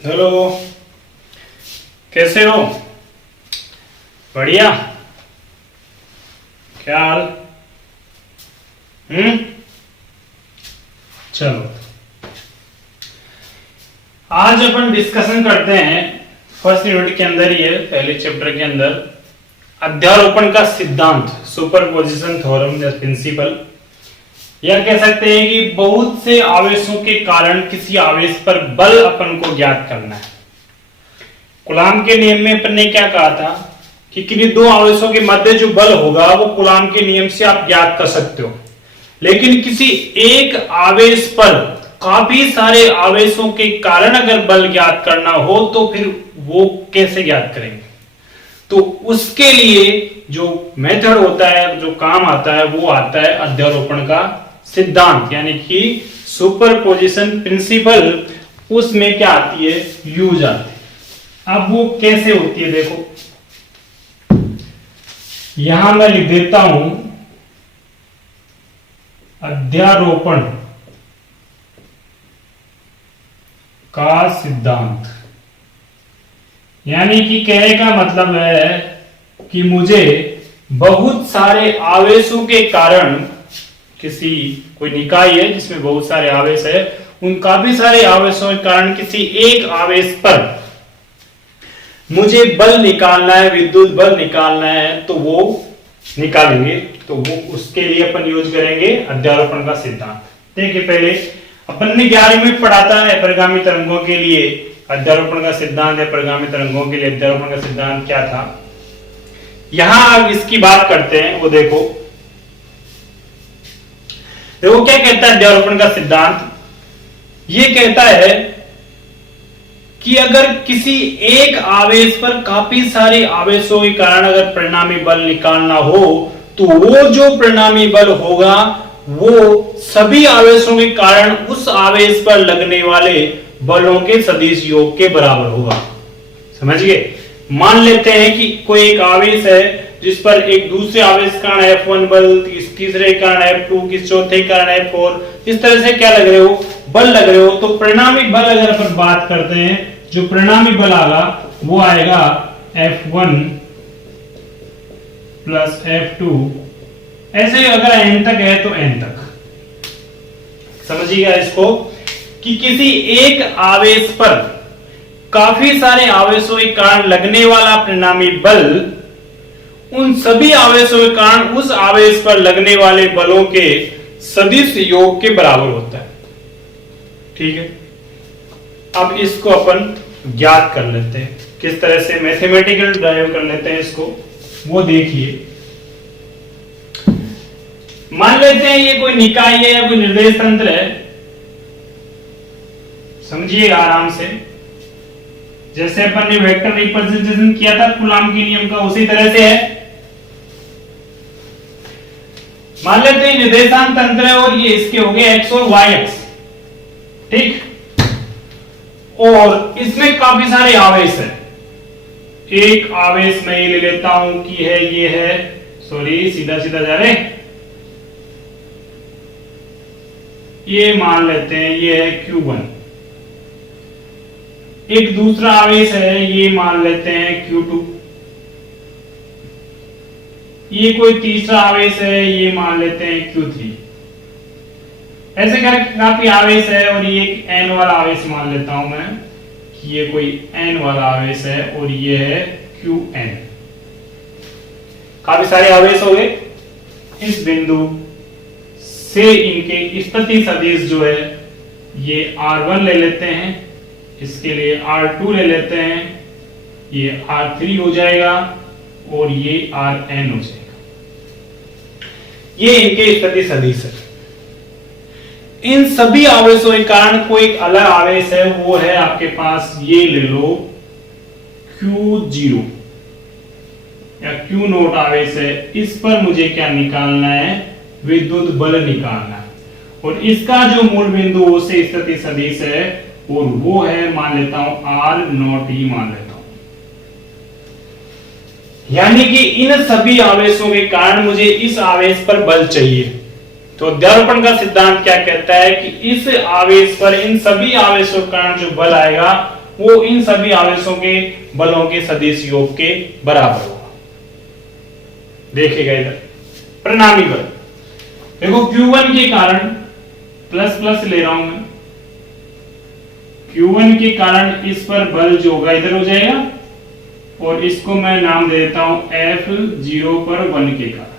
Hello. कैसे हो? बढ़िया। क्या हाल? चलो, आज अपन डिस्कशन करते हैं फर्स्ट यूनिट के अंदर ही है, पहले चैप्टर के अंदर अध्यारोपण का सिद्धांत, सुपरपोजिशन थ्योरम या प्रिंसिपल, या कह सकते हैं कि बहुत से आवेशों के कारण किसी आवेश पर बल अपन को ज्ञात करना है। कूलाम के नियम में अपन ने क्या कहा था कि किन्हीं दो आवेशों के मध्य जो बल होगा वो कूलाम के नियम से आप ज्ञात कर सकते हो, लेकिन किसी एक आवेश पर काफी सारे आवेशों के कारण अगर बल ज्ञात करना हो तो फिर वो कैसे ज्ञात करेंगे? तो उसके लिए जो मेथड होता है, जो काम आता है, वो आता है अध्यारोपण का सिद्धांत, यानी कि सुपरपोजिशन प्रिंसिपल। उसमें क्या आती है? यूज आती है। अब वो कैसे होती है देखो, यहां मैं लिख देता हूं अध्यारोपण का सिद्धांत। यानी कि कहने का मतलब है कि मुझे बहुत सारे आवेशों के कारण, किसी कोई निकाय है जिसमें बहुत सारे आवेश है, उन काफी सारे आवेशों के कारण किसी एक आवेश पर मुझे बल निकालना है, विद्युत बल निकालना है, तो वो निकालेंगे। तो वो उसके लिए अपन यूज करेंगे अध्यारोपण का सिद्धांत। देखिए, पहले अपन ने 11वीं में पढ़ा था अपरिगामी तरंगों के लिए अध्यारोपण का सिद्धांत है, परिगामी तरंगों के लिए अध्यारोपण का सिद्धांत क्या था। यहां अब इसकी बात करते हैं। वो देखो क्या कहता है अध्यारोपण का सिद्धांत। ये कहता है कि अगर किसी एक आवेश पर काफी सारे आवेशों के कारण अगर परिणामी बल निकालना हो, तो वो जो परिणामी बल होगा वो सभी आवेशों के कारण उस आवेश पर लगने वाले बलों के सदिश योग के बराबर होगा। समझ गए? मान लेते हैं कि कोई एक आवेश है जिस पर एक दूसरे आवेश कारण F1 बल, तीसरे कारण F2, किस चौथे कारण F4, इस तरह से क्या लग रहे हो? बल लग रहे हो। तो परिणामी बल अगर अपन बात करते हैं, जो परिणामी बल आएगा वो आएगा F1 प्लस F2। ऐसे अगर n तक है तो n तक। समझिएगा इसको कि किसी एक आवेश पर काफी सारे आवेशों के कारण लगने वाला परिणामी बल उन सभी आवेशों के कारण उस आवेश पर लगने वाले बलों के सदिश योग के बराबर होता है। ठीक है, अब इसको अपन ज्ञात कर लेते हैं। किस तरह से मैथमेटिकल ड्राइव कर लेते हैं इसको, वो देखिए। मान लेते हैं ये कोई निकाय है या कोई निर्देश तंत्र है। समझिएगा आराम से, जैसे अपन ने वेक्टर रिप्रेजेंटेशन किया था कूलाम के नियम का, उसी तरह से है। मान लेते हैं निर्देशांक तंत्र है और ये इसके हो गए x और y एक्स। ठीक, और इसमें काफी सारे आवेश है। एक आवेश मैं ये ले लेता हूं कि है, ये है, सॉरी सीधा सीधा जा रहे, ये मान लेते हैं ये है Q1। एक दूसरा आवेश है, ये मान लेते हैं Q2। ये कोई तीसरा आवेश है, ये मान लेते हैं Q3। ऐसे करके काफी आवेश है, और ये एक n वाला आवेश मान लेता हूं मैं कि ये कोई n वाला आवेश है, और ये है Qn। काफी सारे आवेश हो गए। इस बिंदु से इनके स्थिति सदिश जो है ये R1 ले लेते हैं, इसके लिए R2 ले लेते हैं, ये R3 हो जाएगा, और ये Rn हो जाएगा। ये इनके स्थिति सदिश है। इन सभी आवेशों के कारण कोई एक अलग आवेश है, वो है आपके पास, ये ले लो Q0 या Q0 आवेश है। इस पर मुझे क्या निकालना है? विद्युत बल निकालना है। और इसका जो मूल बिंदु उससे स्थिति सदिश है, और वो है, मान लेता हूं R0e मान लेता हूं। यानी कि इन सभी आवेशों के कारण मुझे इस आवेश पर बल चाहिए। तो अध्यारोपण का सिद्धांत क्या कहता है कि इस आवेश पर इन सभी आवेशों के कारण जो बल आएगा वो इन सभी आवेशों के बलों के सदिश योग के बराबर होगा। देखिएगा इधर परिणामी बल, देखो Q1 के कारण प्लस प्लस ले रहा हूं मैं, Q1 के कारण इस पर बल जो होगा इधर हो जाएगा, और इसको मैं नाम दे देता हूं F0 पर 1 के कारण।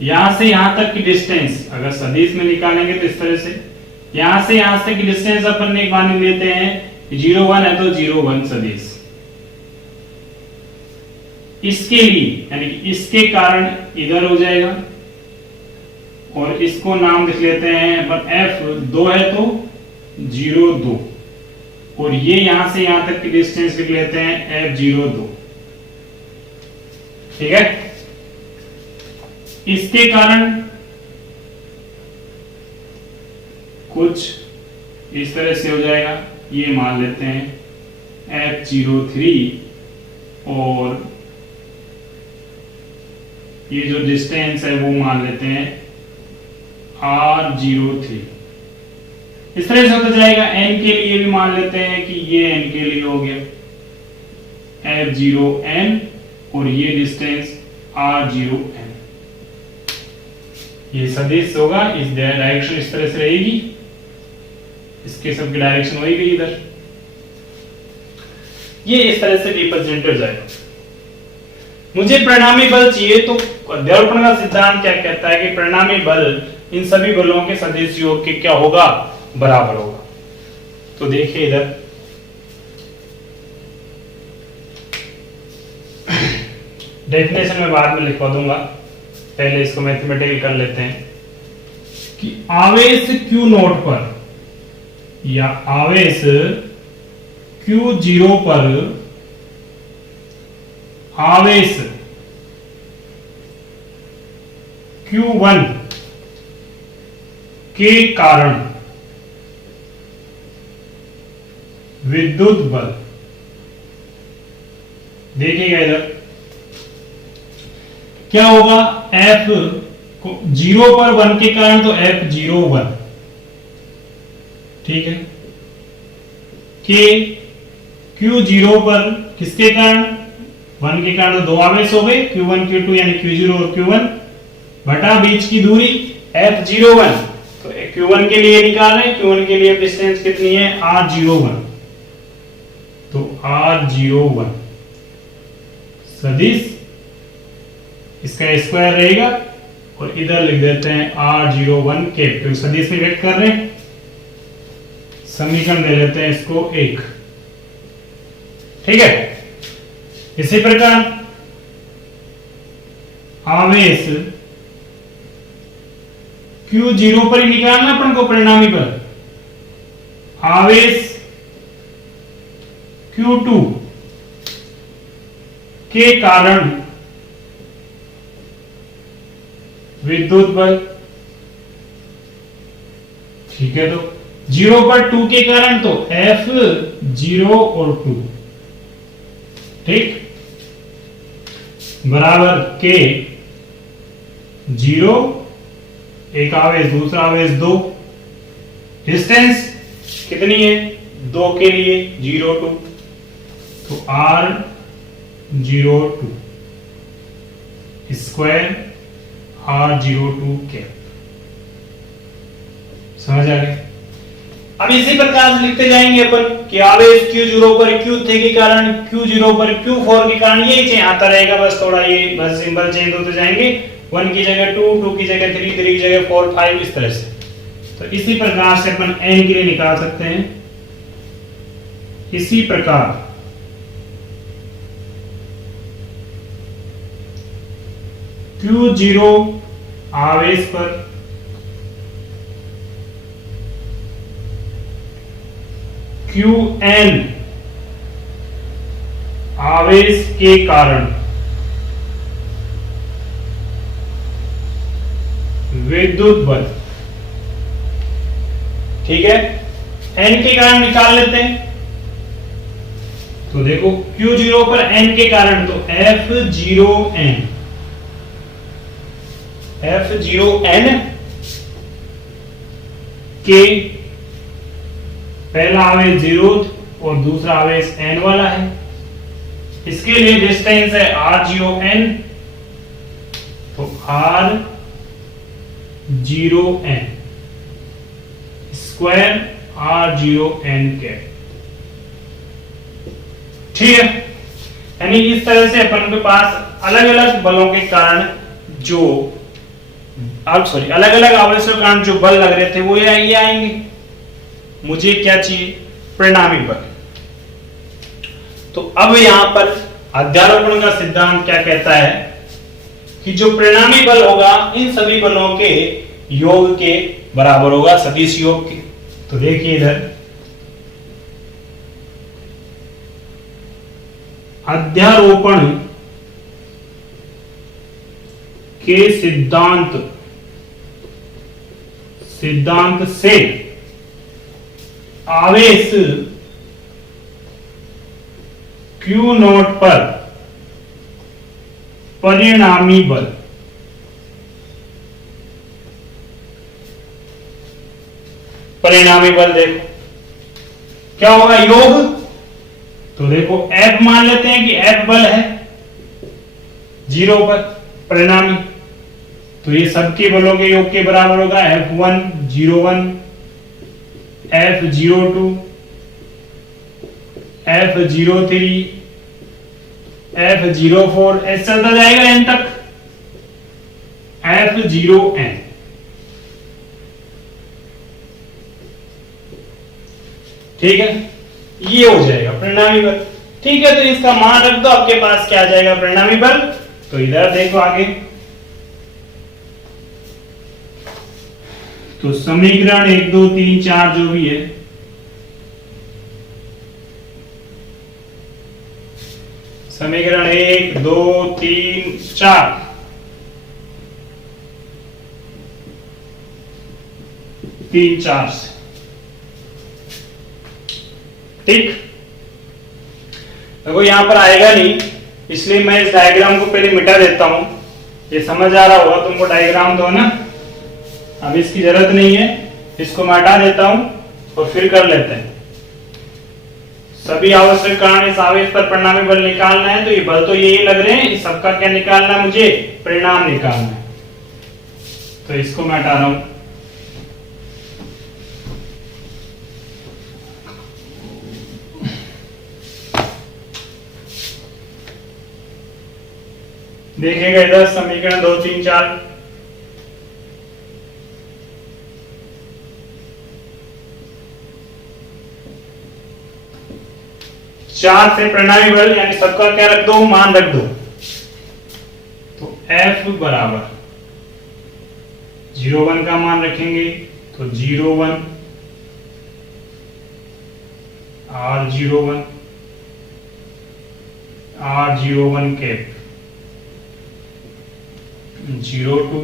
यहां से यहां तक की डिस्टेंस अगर सदिश में निकालेंगे तो इस तरह से, यहां से यहां तक की डिस्टेंस अपन ने मान लेते हैं 0,1 है तो 0,1 सदिश। इसके लिए यानी कि इसके कारण इधर हो जाएगा, और इसको नाम लिख लेते हैं अपन F2 है तो 0,2, और ये यहां से यहां तक की डिस्टेंस लिख लेते हैं F02। ठीक है, इसके कारण कुछ इस तरह से हो जाएगा, ये मान लेते हैं F03, और ये जो डिस्टेंस है वो मान लेते हैं R03। इस तरह से होता जाएगा। n के लिए भी मान लेते हैं कि ये n के लिए हो गया F0n, और ये डिस्टेंस R0n। ये सदिश होगा, इस डायरेक्शन इस तरह से रहेगी, इसके सबकी डायरेक्शन वही गई इधर, ये इस तरह से रिप्रेजेंट हो जाएगा। मुझे परिणामी बल चाहिए, तो अध्यारोपण का सिद्धांत क्या कहता है कि परिणामी बल इन सभी बलों के सदिश योग के क्या होगा, बराबर होगा। तो देखिए इधर डेफिनेशन में बाद में लिखवा दूंगा, पहले इसको मैथमेटिकल कर लेते हैं कि आवेश Q0 पर या आवेश Q0 पर आवेश Q1 के कारण विद्युत बल, देखिएगा इधर क्या होगा, F0 पर 1 के कारण तो F01, ठीक है, के Q0 पर किसके कारण, 1 के कारण तो दो आवेश हो गए Q1 Q2 यानी Q0 और Q1, बटा बीच की दूरी F01, तो Q1 के लिए निकाल रहे हैं, Q1 के लिए डिस्टेंस कितनी है R01, तो R01 सदिश इसका स्क्वायर रहेगा, और इधर लिख देते हैं R01 के, तो सदिश में व्यक्त कर रहे हैं, समीकरण दे लेते हैं इसको 1। ठीक है, इसी प्रकार आवेश Q0 पर ही निकालना अपन को परिणामी बल, आवेश Q2 के कारण विद्युत बल, ठीक है, तो 0 पर 2 के कारण तो F0 और 2, ठीक, बराबर के 0 एक आवेश दूसरा आवेश 2, डिस्टेंस कितनी है 2 के लिए 0,2, तो R02 स्क्वायर R02 कैप, समझ आ गया। अब इसी प्रकार से लिखते जाएंगे अपन कि आवेश Q0 पर Q3 के कारण, Q0 पर Q4 के कारण, यही चेंज आता रहेगा, बस थोड़ा ये बस सिंबल चेंज होते जाएंगे, 1 की जगह 2, 2 की जगह 3, 3 की जगह 4, 5 इस तरह से। तो इसी प्रकार से अपन n के लिए निकाल सकते हैं। इसी प्रकार Q0 आवेश पर Qn आवेश के कारण विद्युत बल, ठीक है, n के कारण निकाल लेते हैं। तो देखो Q0 पर n के कारण तो F0n, F0n के पहला आवेश 0 और दूसरा आवेश n वाला है। इसके लिए डिस्टेंस है r0n, तो r0n स्क्वायर r0n कैप। ठीक है, यानी इस तरह से अपन के पास अलग अलग बलों के कारण जो अलग अलग आवेशों के कारण जो बल लग रहे थे वो ये आएंगे। मुझे क्या चाहिए? परिणामी बल। तो अब यहां पर अध्यारोपण का सिद्धांत क्या कहता है कि जो परिणामी बल होगा इन सभी बलों के योग के बराबर होगा, सदिश योग के। तो देखिए इधर अध्यारोपण के सिद्धांत से आवेश Q नॉट पर परिणामी बल देखो क्या होगा? योग। तो देखो F मान लेते हैं कि F बल है 0 पर परिणामी, तो ये सबके बलों के योग के बराबर होगा। F1 01, F02, F03, F04, ऐसे चलता जाएगा n तक, F0n। ठीक है, ये हो जाएगा परिणामी बल। ठीक है, तो इसका मान रख दो, आपके पास क्या आ जाएगा? परिणामी बल। तो इधर देखो आगे, तो समीकरण 1 2 3 4 जो भी है, समीकरण 1 2 3 4 3 4 से ठीक। देखो यहां पर आएगा नहीं, इसलिए मैं इस डायग्राम को पहले मिटा देता हूं। ये समझ आ रहा होगा तुमको, डायग्राम तो ना, अब इसकी जरूरत नहीं है, इसको मैं हटा देता हूं और फिर कर लेते हैं। सभी आवश्यक कारण इस आवेश पर परिणामी बल निकालना है, तो ये बल तो यही लग रहे हैं, इस सबका क्या निकालना है? मुझे परिणाम निकालना है। तो इसको मैं हटा रहा हूं। देखिएगा इधर समीकरण 2 3 4, चार से परिणामी बल यानी सबका क्या रख दो? मान रख दो। तो F बराबर 01 का मान रखेंगे, तो 01 R01 कैप 02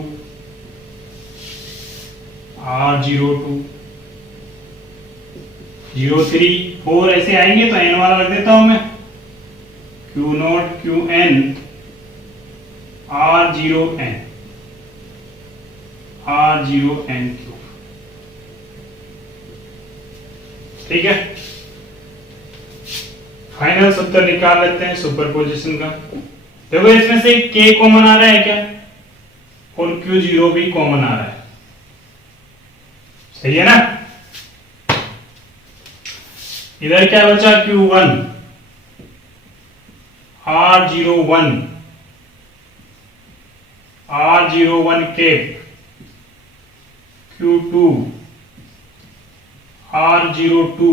R02 03 4 ऐसे आएंगे, तो n वाला रख देता हूं मैं, Q not QN R0n cube. ठीक है, फाइनल सूत्र निकाल लेते हैं सुपरपोजिशन का। देखो इसमें से K कॉमन आ रहा है क्या, और Q0 भी कॉमन आ रहा है, सही है ना। इधर क्या बचा? Q1 R01 cap Q2 R02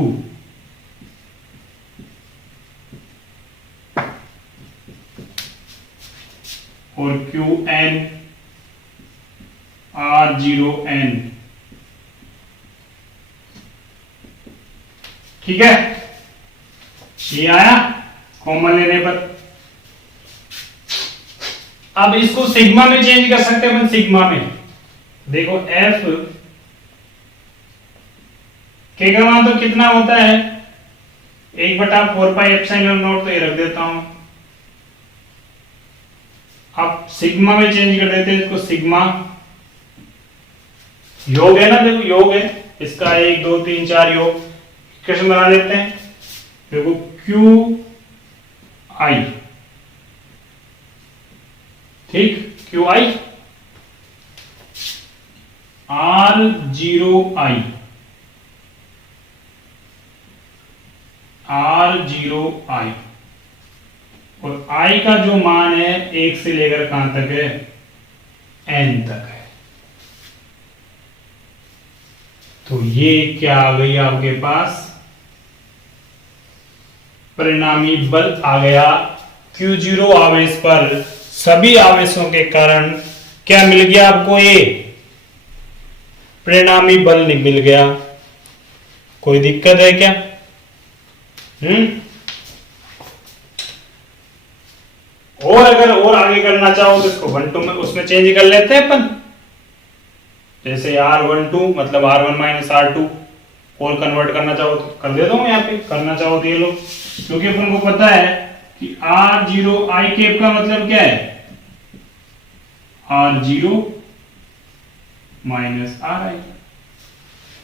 और QN R0n। ठीक है, ये आया कॉमन लेने पर। अब इसको सिग्मा में चेंज कर सकते हैं अपन, सिग्मा में देखो F के का मान तो कितना होता है? 1/4πε0, तो ये रख देता हूं। अब सिग्मा में चेंज कर देते हैं इसको, सिग्मा योग है ना, देखो योग है इसका 1 2 3 4 योग, इक्वेशन बना लेते हैं। देखो क्यू आई, ठीक, क्यू आई R0I, R0I, और I का जो मान है 1 से लेकर कहां तक है, N तक है। तो ये क्या आ गई आपके पास, परिणामी बल आ गया। Q0 आवेश पर सभी आवेशों के कारण क्या मिल गया आपको, ये परिणामी बल मिल गया। कोई दिक्कत है क्या? और अगर और आगे करना चाहो तो इसको 1 2 में उसमें चेंज कर लेते हैं अपन, जैसे R12 मतलब R1 माइनस R2, और कन्वर्ट करना चाहो तो कर देता हूं यहाँ पे, करना चाहो तो ये लो, क्योंकि अपन को पता है कि R0I कैप का मतलब क्या है, R0 माइनस RI,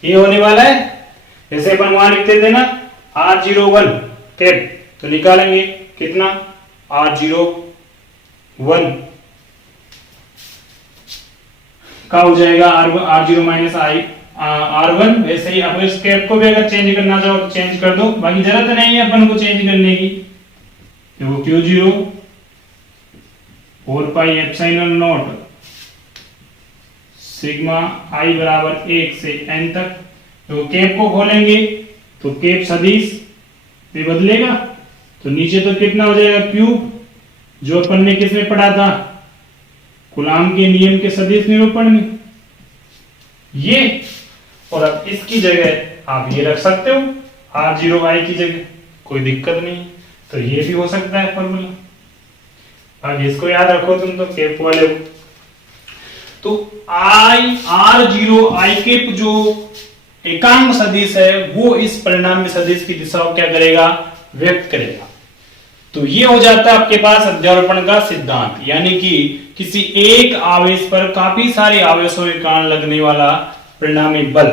ये होने वाला है। जैसे अपन वहां लिखते थे ना R01 कैप, तो निकालेंगे कितना, R01 का हो जाएगा R0 माइनस R1। वैसे ही अब इस कैप को भी अगर चेंज करना चाहो तो चेंज कर दो, बाकी जरूरत नहीं है अपन को चेंज करने की। तो Q0 4 pi epsilon not sigma I बराबर 1 से n तक। तो कैप को खोलेंगे तो कैप सदिश पे बदलेगा, तो नीचे तो कितना हो जाएगा, क्यूब, जो अपन ने किसमें पढ़ा था, कूलाम के नियम के सदिश निरूपण में, ये। और अब इसकी जगह आप ये रख सकते हो R0I की जगह, कोई दिक्कत नहीं। तो ये भी हो सकता है फॉर्मूला। अब इसको याद रखो तुम तो कैप वाले हो। तो R0I कैप जो एकांक सदिश है वो इस परिणामी सदिश की दिशा को क्या करेगा, व्यक्त करेगा। तो ये हो जाता है आपके पास अध्यारोपण का सिद्धांत, यानी कि किसी एक आवेश पर काफी सारे आवेशों के कारण लगने वाला परिणामी बल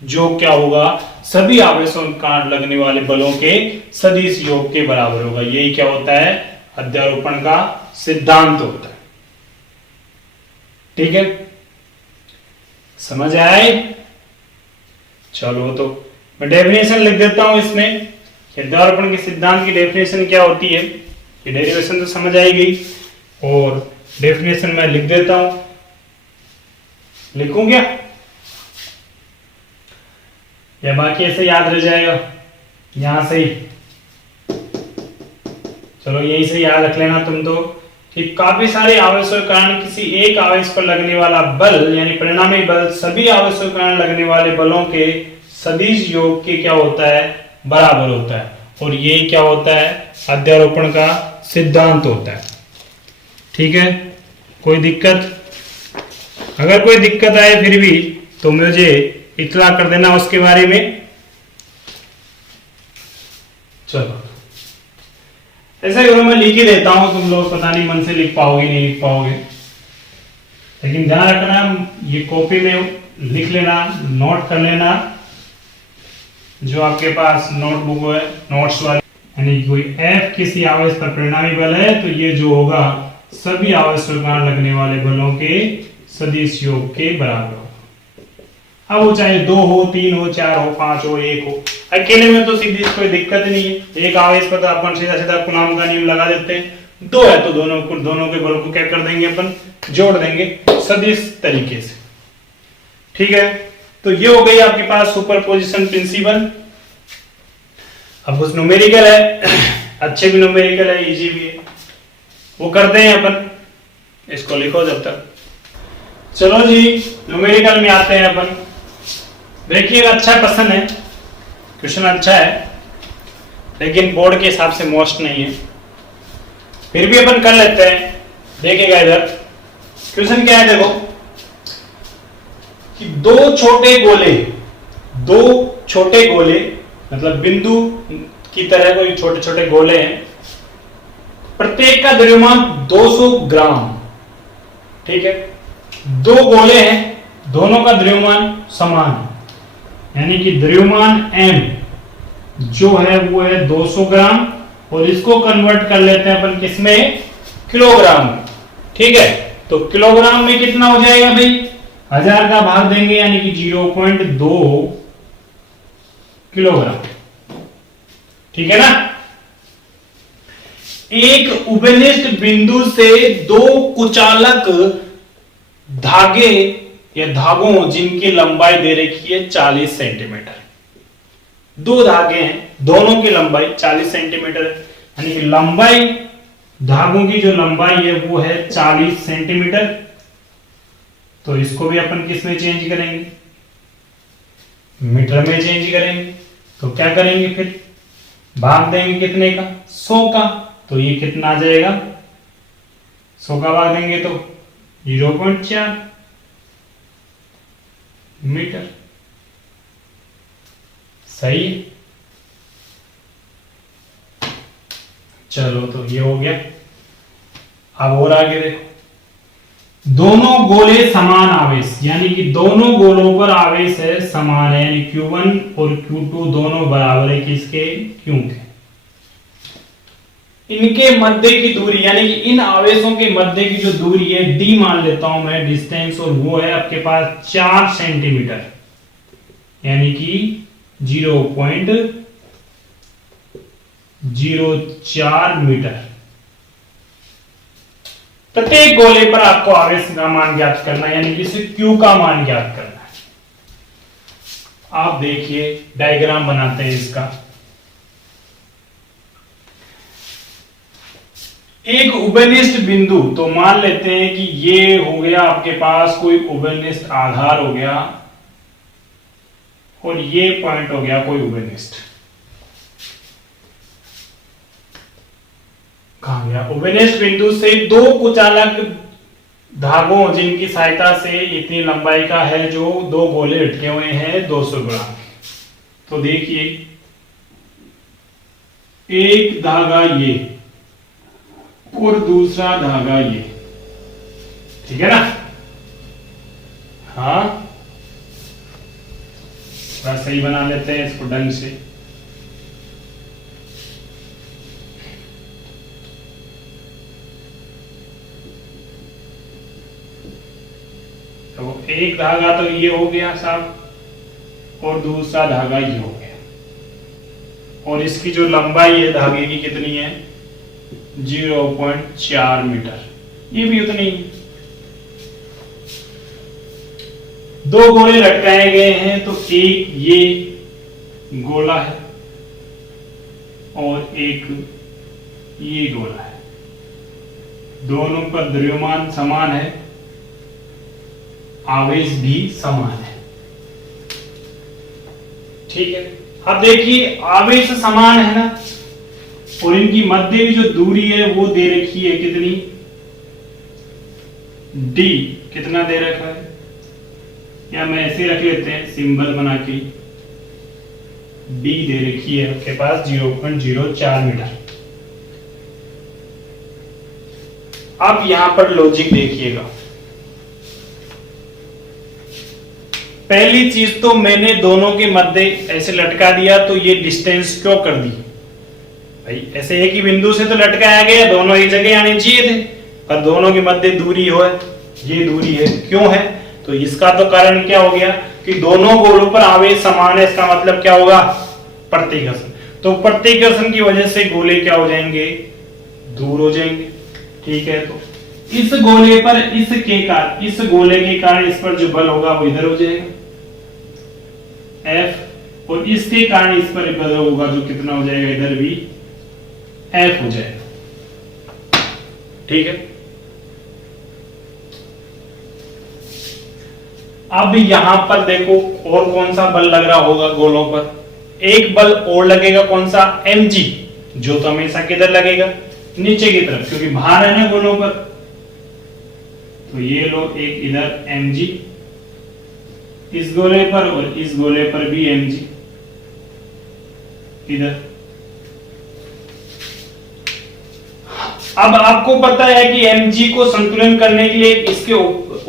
जो क्या होगा, सभी आवेशों के कारण लगने वाले बलों के सदिश योग के बराबर होगा। यही क्या होता है, अध्यारोपण का सिद्धांत होता है। ठीक है, समझ आए? चलो तो मैं डेफिनेशन लिख देता हूं इसमें। अध्यारोपण के सिद्धांत की डेफिनेशन क्या होती है, ये डेरिवेशन तो समझ आई गई, और डेफिनेशन मैं लिख देता हूं। लिखूं क्या, या बाकी ऐसे याद रह जाएगा यहां से ही? चलो यही से याद रख लेना तुम तो, कि काफी सारे आवेशों के कारण किसी एक आवेश पर लगने वाला बल यानी परिणामी बल सभी आवेशों के कारण लगने वाले बलों के सदिश योग के क्या होता है, बराबर होता है। और ये क्या होता है, अध्यारोपण का सिद्धांत होता है। ठीक है, कोई दिक्कत? अगर कोई दिक्कत आए फिर भी तो मुझे इत्तला कर देना उसके बारे में। चलो ऐसा करो, मैं लिख ही देता हूं, तुम लोग पता नहीं मन से लिख पाओगे नहीं लिख पाओगे, लेकिन ध्यान रखना ये कॉपी में लिख लेना, नोट कर लेना, जो आपके पास नोटबुक है नोट्स वाली, यानी कोई F किसी आवेश पर परिणामी बल है तो ये जो होगा सभी आवेशों के कारण लगने वाले बलों के सदिश योग के बराबर होगा। अब वो चाहे 2 हो, 3 हो, 4 हो, 5 हो, 1 हो, अकेले में तो सीधी कोई दिक्कत नहीं है। एक आवेश पर तो अपन सीधा सीधा कूलॉम का नियम लगा देते हैं, 2 है तो दोनों के बलों को क्या कर देंगे, अपन जोड़ देंगे सदिश तरीके से। ठीक है, तो ये हो गई आपके पास सुपरपोजिशन प्रिंसिपल। अब कुछ न्यूमेरिकल है, अच्छे भी न्यूमेरिकल है, इजी भी है, वो करते हैं अपन। इसको लिखो जब तक। चलो जी, न्यूमेरिकल में आते हैं अपन। देखिए अच्छा क्वेश्चन है, क्वेश्चन अच्छा है, लेकिन बोर्ड के हिसाब से मोस्ट नहीं है, फिर भी अपन कर लेते हैं। देखिएगा इधर क्वेश्चन क्या है, देखो कि दो छोटे गोले मतलब बिंदु की तरह कोई छोटे छोटे गोले हैं, प्रत्येक का द्रव्यमान 200 ग्राम। ठीक है, 2 गोले हैं, दोनों का द्रव्यमान समान है, यानी कि द्रव्यमान m जो है वो है 200 ग्राम, और इसको कन्वर्ट कर लेते हैं अपन किसमें, किलोग्राम में। ठीक है, तो किलोग्राम में कितना हो जाएगा भाई, 1000 का भाग देंगे यानी कि 0.2 किलोग्राम। ठीक है ना। एक उभयनिष्ठ बिंदु से दो कुचालक धागे या धागों जिनकी लंबाई दे रखी है 40 सेंटीमीटर, दो धागे हैं, दोनों की लंबाई 40 सेंटीमीटर है, यानी कि लंबाई, धागों की जो लंबाई है वो है 40 सेंटीमीटर। तो इसको भी अपन किस में चेंज करेंगे, मीटर में चेंज करेंगे। तो क्या करेंगे फिर, भाग देंगे कितने का, 100 का। तो ये कितना आ जाएगा, 100 का भाग देंगे तो 0.4 मीटर। सही है। चलो तो ये हो गया। अब और आगे देखो, दोनों गोले समान आवेश, यानी कि दोनों गोलों पर आवेश है समान है, यानी Q1 और Q2 दोनों बराबर है किसके, Q के। इनके मध्य की दूरी, यानी कि इन आवेशों के मध्य की जो दूरी है d मान लेता हूं मैं डिस्टेंस, और वो है आपके पास 4 सेंटीमीटर, यानी कि 0.04 मीटर। प्रत्येक गोले पर आपको आवेश का मान ज्ञात करना है, यानी कि इसे Q का मान ज्ञात करना है। आप देखिए डायग्राम बनाते हैं इसका। एक उभयनिष्ठ बिंदु, तो मान लेते हैं कि ये हो गया आपके पास कोई उभयनिष्ठ आधार हो गया, और ये पॉइंट हो गया कोई उभयनिष्ठ। कहां गया, उभयनिष्ठ बिंदु से दो कुचालक धागों जिनकी सहायता से इतनी लंबाई का है जो दो गोले लटके हुए हैं 200 ग्राम। तो देखिए, एक धागा ये और दूसरा धागा ये, ठीक है ना। हाँ, थोड़ा सही बना लेते हैं इसको ढंग से। तो एक धागा तो ये हो गया साहब, और दूसरा धागा ये हो गया, और इसकी जो लंबाई है धागे की कितनी है, 0.4 मीटर। ये भी उतनी ही। दो गोले लटकाए गए हैं, तो एक ये गोला है और एक ये गोला है, दोनों का द्रव्यमान समान है, आवेश भी समान है। ठीक है। अब देखिए, आवेश समान है ना, और इनकी मध्य की जो दूरी है वो दे रखी है कितनी, d कितना दे रखा है, या मैं ऐसे रख लेते हैं सिंबल बना के, d दे रखी है आपके पास 0.04 मीटर। अब यहां पर लॉजिक देखिएगा। पहली चीज तो मैंने दोनों के मध्य ऐसे लटका दिया, तो ये डिस्टेंस क्यों कर दी भाई, ऐसे एक ही बिंदु से तो लटकाया गया, दोनों एक जगह आने चाहिए थे, पर दोनों के मध्य दूरी हो, ये दूरी है, क्यों है, तो इसका तो कारण क्या हो गया कि दोनों गोलों पर आवेश समान है। इसका मतलब क्या होगा, प्रतिकर्षण। तो प्रतिकर्षण की वजह से गोले क्या हो जाएंगे, दूर हो जाएंगे। ठीक है, तो इस गोले पर इसके कारण, इस गोले के कारण इस पर जो बल होगा वो इधर हो जाएगा F, और इसके कारण इस पर बल होगा जो कितना हो जाएगा, इधर भी F हो जाएगा। ठीक है। अब यहां पर देखो और कौन सा बल लग रहा होगा गोलों पर, एक बल और लगेगा, कौन सा, mg, जो तो हमेशा किधर लगेगा, नीचे की तरफ, क्योंकि भार है ना गोलों पर। तो ये लो एक इधर mg इस गोले पर, और इस गोले पर भी mg इधर। अब आपको पता है कि mg को संतुलन करने के लिए इसके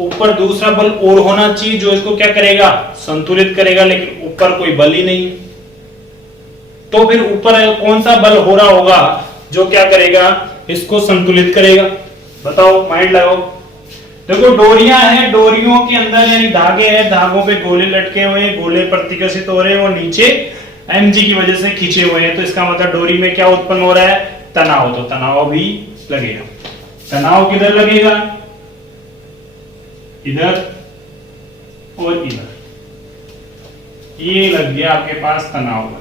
ऊपर दूसरा बल और होना चाहिए जो इसको क्या करेगा, संतुलित करेगा, लेकिन ऊपर कोई बल ही नहीं। तो फिर ऊपर कौन सा बल हो रहा होगा जो क्या करेगा, इसको संतुलित करेगा? बताओ, माइंड लगाओ। देखो डोरियां हैं, डोरियों के अंदर यानी धागे हैं, धागों पे गोले लटके हुए हैं, गोले प्रतिकर्षित हो रहे हैं और नीचे mg की वजह से खींचे हुए हैं। तो इसका मतलब डोरी में क्या उत्पन्न हो रहा है, तनाव। तो तनाव भी लगेगा। तनाव किधर लगेगा, इधर और इधर, ये लग गया आपके पास तनाव।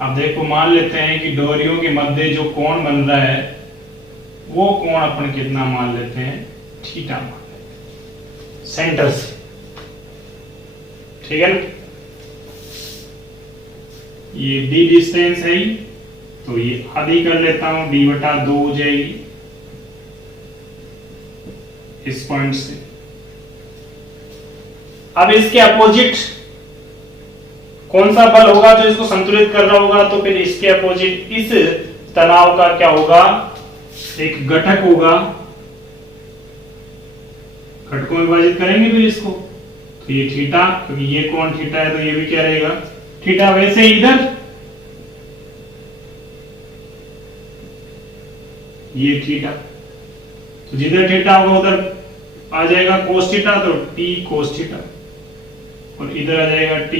अब देखो मान लेते हैं कि डोरियों के मध्य जो कोण बन रहा है वो कोण अपन कितना मान लेते हैं, थीटा मान लेते हैं सेंटर से, ठीक है ना। ये d डिस्टेंस है, तो ये आधी कर लेता हूं, d/2 हो जाएगी इस पॉइंट से। अब इसके अपोजिट कौन सा बल होगा जो इसको संतुलित कर रहा होगा, तो फिर इसके अपोजिट इस तनाव का क्या होगा, एक घटक होगा। घटकों में विभाजित करेंगे फिर इसको, तो ये थीटा, क्योंकि ये कोण थीटा है तो ये भी क्या रहेगा, थीटा। वैसे इधर ये थीटा, तो जिधर थीटा होगा उधर आ जाएगा कोस थीटा, तो t कोस थीटा, और इधर आ जाएगा t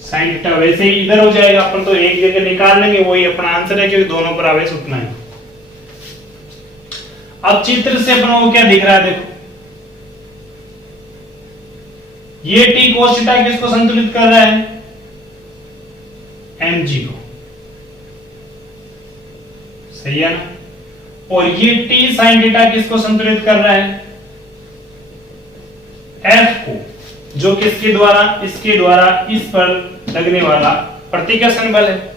साइन थीटा। वैसे ही इधर हो जाएगा, अपन तो एक जगह निकाल लेंगे, वही अपना आंसर है, क्योंकि दोनों पर आवेश उतना है। अब चित्र से अपन को क्या दिख रहा है, देखो ये t cos थीटा किसको संतुलित कर रहा है, mg को, सही है ना। और ये t sin थीटा किसको संतुलित कर रहा है, f को, जो किसके द्वारा, इसके द्वारा इस पर लगने वाला प्रतिकर्षण बल है।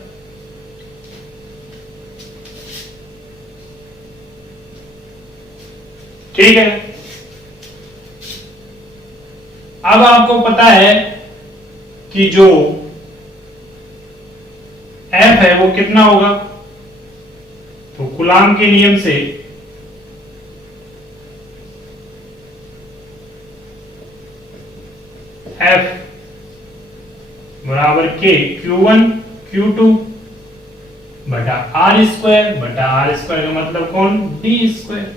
ठीक है। अब आपको पता है कि जो F है वो कितना होगा, तो कूलाम के नियम से F बराबर K Q1 Q2 बटा R स्क्वायर, बटा R स्क्वायर का मतलब कौन, D स्क्वायर।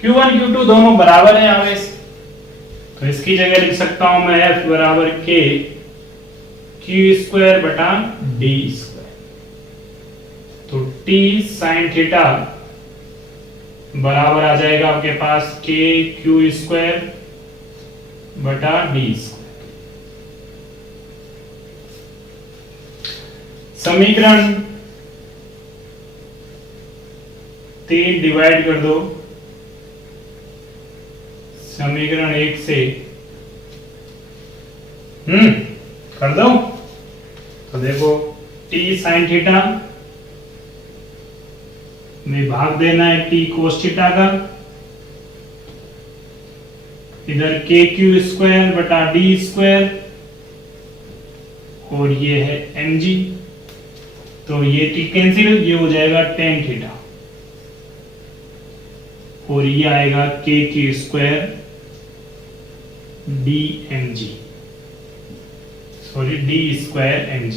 Q1 Q2 दोनों बराबर है आवेश, तो इसकी जगह लिख सकता हूं मैं F बराबर K Q स्क्वायर बटा D स्क्वायर। तो T sin थीटा बराबर आ जाएगा आपके पास K Q स्क्वायर बटा D स्क्वायर। समीकरण 3 डिवाइड कर दो समीकरण 1 से, कर दो। तो देखो t sin थीटा में भाग देना है t cos थीटा का, इधर k q स्क्वायर बटा d स्क्वायर, और ये है mg, तो ये t कैंसिल, ये हो जाएगा tan थीटा, और ये आएगा k q square dmg, sorry d square mg,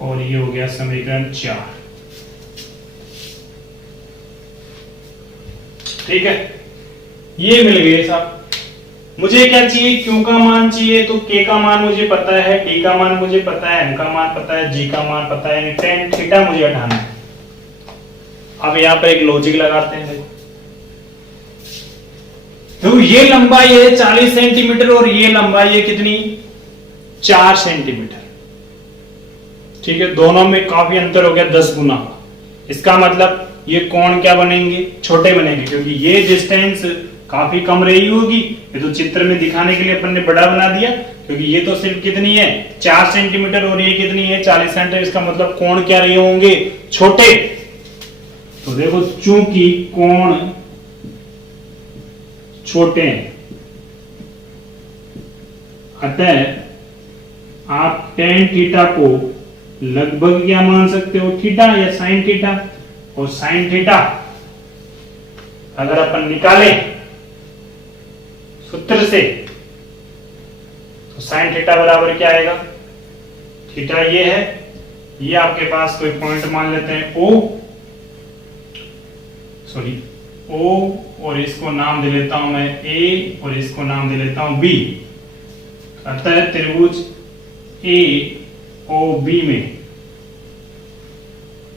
और ये हो गया समीकरण 4। ठीक है, ये मिल गए साहब। मुझे क्या चाहिए, Q का मान चाहिए, तो K का मान मुझे पता है, D का मान मुझे पता है, M का मान पता है, G का मान पता है, tan थीटा मुझे हटाना है। अब यहाँ पर एक लॉजिक लगाते हैं, देखो तो ये लंबाई है 40 सेंटीमीटर और ये लंबाई है कितनी, 4 सेंटीमीटर। ठीक है, दोनों में काफी अंतर हो गया, 10 गुना। इसका मतलब ये कोण क्या बनेंगे, छोटे बनेंगे, क्योंकि ये डिस्टेंस काफी कम रही होगी। ये तो चित्र में दिखाने के लिए अपन ने बड़ा बना दिया, क्योंकि ये तो सिर्फ कितनी है, 4 सेंटीमीटर, और ये कितनी है, 40 सेंटीमीटर। इसका मतलब कोण क्या रहे होंगे, छोटे। तो देखो चूंकि कोण छोटे हैं, अतः आप tan थीटा को लगभग क्या मान सकते हो, थीटा या साइन थीटा। और साइन थीटा अगर अपन निकाले सूत्र से तो साइन थीटा बराबर क्या आएगा, थीटा ये है, ये आपके पास कोई पॉइंट मान लेते हैं ओ, सॉरी ओ, और इसको नाम दे लेता हूं मैं ए, और इसको नाम दे लेता हूं बी। अतः त्रिभुज ए ओ बी में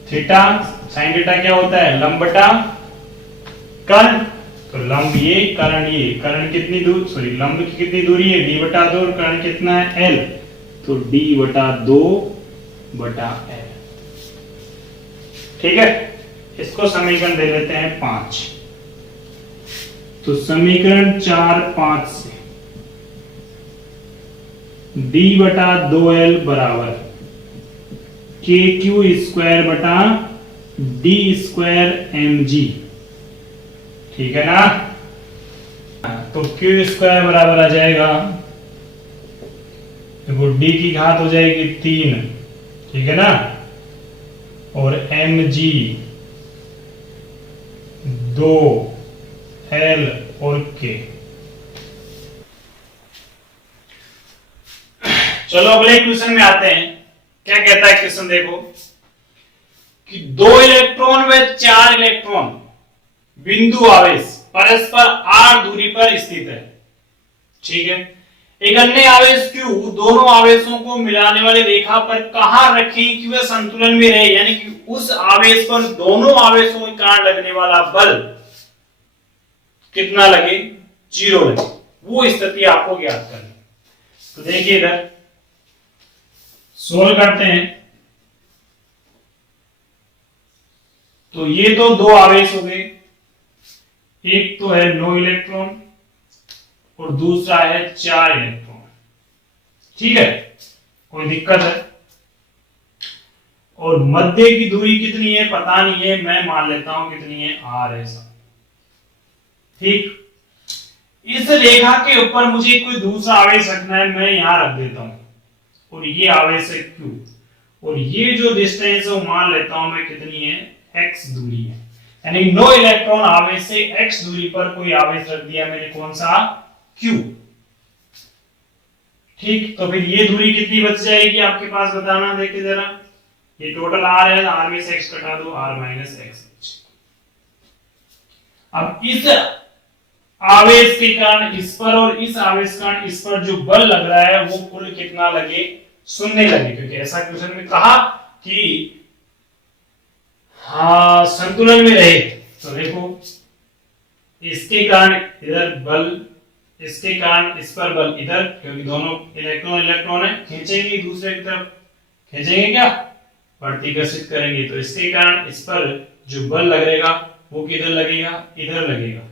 थीटा साइन थीटा क्या होता है, लंब बटा कर्ण। तो लंब ये, कर्ण कितनी दूर, सॉरी लंब की कितनी दूरी है, d बटा 2, और कर्ण कितना है l, तो d बटा 2 बटा l। ठीक है, इसको समीकरण दे लेते हैं 5। तो समीकरण 4 5 से d बटा 2l बराबर के क्यू स्क्वायर बटा डी स्क्वायर एम जी। ठीक है ना, तो क्यू स्क्वायर बराबर आ जाएगा, देखो डी की घात हो जाएगी 3, ठीक है ना, और एम जी 2 एल और के। चलो अगले क्वेश्चन में आते हैं। क्या कहता है क्वेश्चन, देखो कि 2 इलेक्ट्रॉन व 4 इलेक्ट्रॉन बिंदु आवेश परस्पर r दूरी पर स्थित है। ठीक है, एक अन्य आवेश Q दोनों आवेशों को मिलाने वाली रेखा पर कहां रखें कि वह संतुलन में रहे, यानी कि उस आवेश पर दोनों आवेशों के कारण लगने वाला बल कितना लगे, 0 लगे, वो स्थिति आपको ज्ञात करनी। तो देखिए इधर सोल्व करते हैं। तो ये तो 2 आवेश हो गए, एक तो है 9 इलेक्ट्रॉन और दूसरा है 4 इलेक्ट्रॉन। ठीक है, कोई दिक्कत है? और मध्य की दूरी कितनी है पता नहीं है, मैं मान लेता हूं कितनी है, r है सब। ठीक, इस रेखा के ऊपर मुझे कोई दूसरा आवेश रखना है, मैं यहां रख देता हूं, और ये आवेश है Q, और ये जो डिस्टेंस है वो मान लेता हूं मैं कितनी है, x दूरी है। यानी 9 इलेक्ट्रॉन आवेश से x दूरी पर कोई आवेश रख दिया मैंने, कौन सा, Q। ठीक, तो फिर ये दूरी कितनी बच जाएगी आपके पास, बताना, देखिए जरा, ये टोटल r है, r में से x कटा दो, r माइनस x। अब इस आवेश के कारण इस पर और इस आवेश के कारण इस पर जो बल लग रहा है वो कुल कितना लगे, 0 लगे, क्योंकि ऐसा क्वेश्चन में कहा कि हाँ संतुलन में रहे। तो देखो इसके कारण इधर बल, इसके कारण इस पर बल इधर, क्योंकि दोनों इलेक्ट्रॉन है, खींचेंगे एक दूसरे की तरफ, खींचेंगे क्या, प्रतिकर्षित करेंगे। तो इसके कारण इस पर जो बल लगेगा वो किधर लगेगा, इधर लगेगा।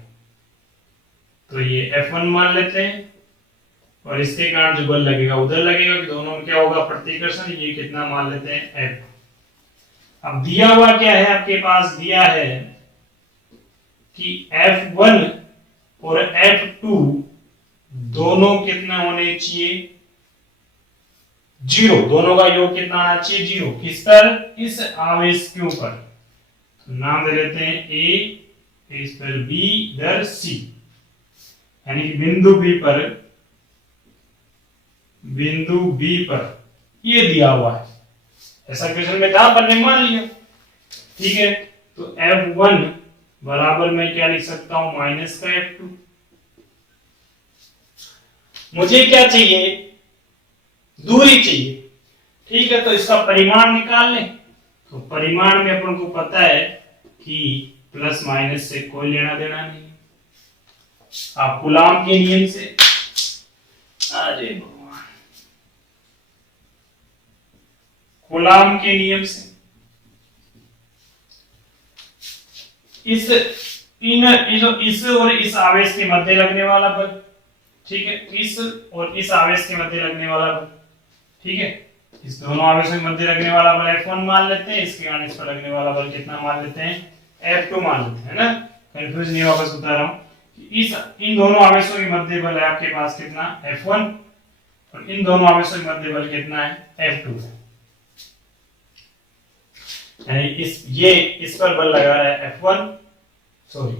तो ये F1 मान लेते हैं, और इसके कारण जो बल लगेगा उधर लगेगा, कि दोनों में क्या होगा, प्रतिकर्षण। ये कितना मान लेते हैं, F। अब दिया हुआ क्या है आपके पास, दिया है कि F1 और F2 दोनों कितना होने चाहिए, 0, दोनों का योग कितना आना चाहिए, 0। किस पर, इस आवेश Q पर। तो नाम दे लेते हैं A, इस पर B, इधर C, यानी कि बिंदु B पर ये दिया हुआ है। ऐसा क्वेश्चन में था, अपन ने मान लिया। ठीक है, तो F1 बराबर मैं क्या लिख सकता हूं, माइनस का F2। मुझे क्या चाहिए, दूरी चाहिए। ठीक है, तो इसका परिमाण निकाल लें। तो परिमाण में अपन को पता है कि प्लस माइनस से कोई लेना देना नहीं। आप कूलाम के नियम से, अरे भगवान, कूलाम के नियम से इस और इस आवेश के मध्य लगने वाला बल, ठीक है, इस और इस आवेश के मध्य लगने वाला बल, ठीक है, इस दोनों आवेशों के मध्य लगने वाला बल F1 मान लेते हैं, इसके कारण इस पर लगने वाला बल कितना मान लेते हैं, F2 मान लेते हैं, ना, कंफ्यूज नहीं, वापस बता रहा हूं। इन दोनों आवेशों के मध्य बल है आपके पास कितना, F1, और इन दोनों आवेशों के मध्य बल कितना है, F2। यानी इस पर बल लगा रहा है F1, सॉरी,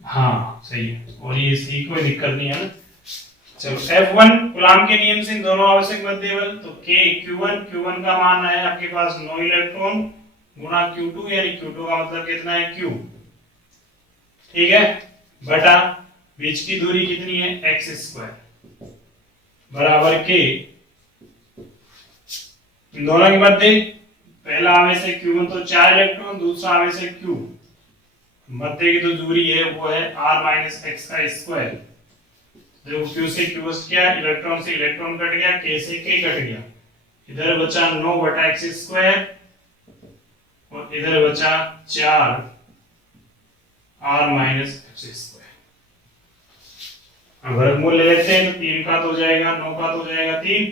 हाँ सही है, और ये सी कोई दिक्कत नहीं है ना। चलो F1 कूलाम के नियम से इन दोनों आवश्यक मध्य बल, तो K Q1 का मान है आपके पास 9 इलेक्ट्रॉन गुणा Q2, यानी Q2 का मतलब कितना है Q, ठीक है, बटा बीच की दूरी कितनी है x स्क्वायर बराबर K, इन दोनों की मध्य पहला आवेश है Q1 तो 4 इलेक्ट्रॉन, दूसरा आवेश है Q, मध्य की जो दूरी है वो है r माइनस एक्स का स्क्वायर। देखो Q से Q क्या, इलेक्ट्रॉन से इलेक्ट्रॉन कट गया, K से K कट गया, इधर बचा 9 बटा एक्स स्क्वायर और इधर बचा 4 r माइनस एक्स स्क्वायर। अब वर्गमूल ले लेते हैं तो 3 का तो हो जाएगा, 9 का तो हो जाएगा 3,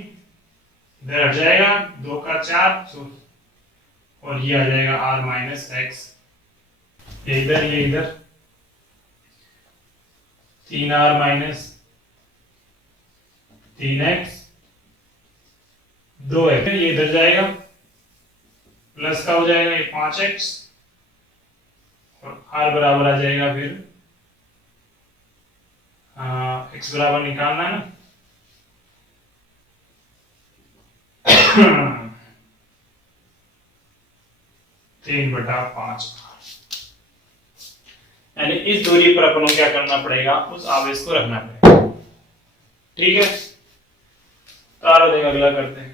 इधर हट जाएगा 2 का 4 और ये आ जाएगा r माइनस एक्स, ये इधर 3r माइनस 3x 2x, ये इधर जाएगा प्लस का हो जाएगा ये 5x और r बराबर आ जाएगा फिर x बराबर निकालना है ना 3/5, यानी इस दूरी पर अपन को क्या करना पड़ेगा, उस आवेश को रखना पड़ेगा, ठीक है। तो अगला करते हैं।